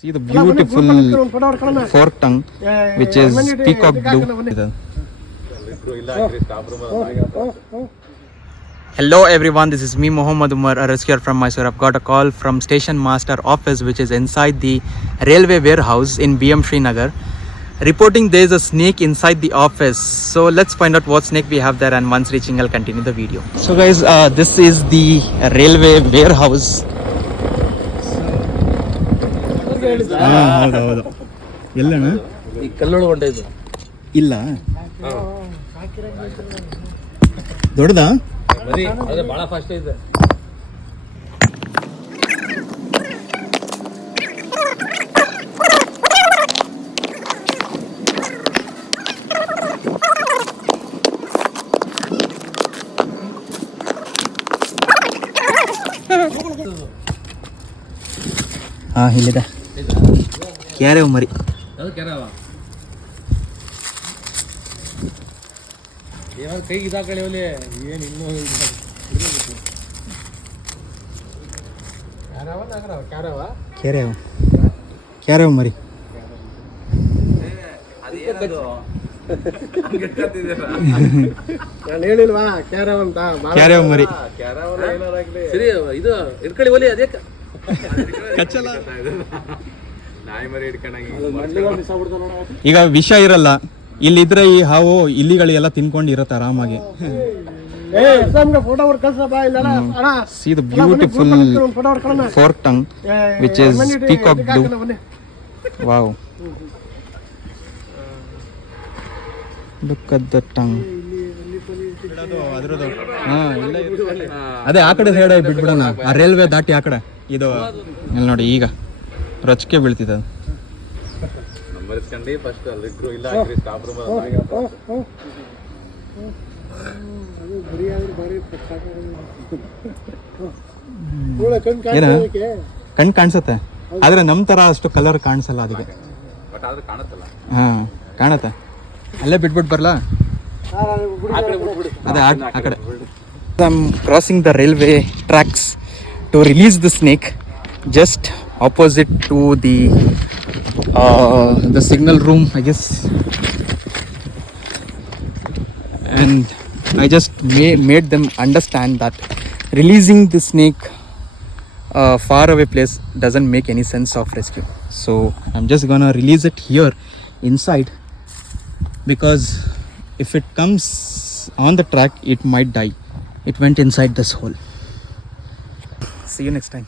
See the beautiful fork tongue, which is peacock blue. Hello everyone, this is me Mohammad Umar, a rescuer from Mysore. I've got a call from Station Master office, which is inside the railway warehouse in BM Srinagar, reporting there is a snake inside the office. So let's find out what snake we have there, and once reaching I'll continue the video. So guys, this is the railway warehouse. ಹೌದೌದು. ಎಲ್ಲಣ್ಣ ಈ ಕಲ್ಲೊಳಗೆ ಹೊಂಟ ಇದು ಇಲ್ಲ ದೊಡ್ಡದಾ ಅದೇ ಬಹಳ fast ಐತೆ. ಹಾಂ ಇಲ್ಲಿದೆ ಕ್ಯಾರೆವ್ ಮರಿ. ಅದು ಕೆರವ ಏನಾದ್ರು ಕೈಗೆ ಇದಾಕಳಿ ಅವಲಿ ಏನು ಇನ್ನೂ ಕ್ಯಾರೆವ್ ಮರಿ. ನಾನು ಹೇಳಿಲ್ವಾ ಕ್ಯಾರವ್ ಅಂತ. ಕ್ಯಾರೆವ್ ಮರಿ ಸರಿ ಇದು ಇಟ್ಕೊಳ್ಳಿ ಒಲಿ ಅದೇ ಕಚ್ಚಲ್ಲ. ನಾಯಿ ಮರಿ ಇಟ್ಕೊಂಡಂಗೆ ಈಗ ವಿಷ ಇರಲ್ಲ, ಇಲ್ಲಿದ್ರೆ ಈ ಹಾವು ಇಲಿಗಳೆಲ್ಲ ತಿನ್ಕೊಂಡು ಇರತ್ತೆ ಆರಾಮಾಗಿ. ಫೋಟೋ ಕಳ್ಸಪ್ಪ ಇಲ್ಲ. See the beautiful fork tongue, which is peacock blue. Wow. Look at the tongue. ಅದೇ ಆ ಕಡೆ ಸೈಡ್ ಬಿಟ್ಬಿಡೋಣ, ಆ ರೈಲ್ವೆ ದಾಟಿ ಆ ಕಡೆ. ಇದು ಇಲ್ಲಿ ನೋಡಿ, ಈಗ ರೊಚ್ಚಿಗೆ ಬೀಳ್ತಿದೆ ಅದು. ಫಸ್ಟ್ ಅಲ್ಲಿಟ್ರು ಇಲ್ಲ ಸ್ಟಾಫ್ ರೂಮ್ ಏನ ಕಣ್ ಕಾಣಿಸುತ್ತೆ, ಆದ್ರೆ ನಮ್ ತರ ಅಷ್ಟು ಕಲರ್ ಕಾಣಿಸಲ್ಲ ಅದಕ್ಕೆ. ಬಟ್ ಆದ್ರೆ ಕಾಣುತ್ತಲ್ಲ. ಹಾ ಕಾಣತ್ತೆ. ಅಲ್ಲೇ ಬಿಟ್ಬಿಟ್ಟು ಬರ್ಲಾ? ಅದೇ ಆ ಕಡೆ. I'm crossing the railway tracks to release the snake just opposite to the signal room, I guess. And I just made them understand that releasing the snake far away place doesn't make any sense of rescue. So I'm just gonna release it here inside, because if it comes on the track it might die. It went inside this hole. See you next time.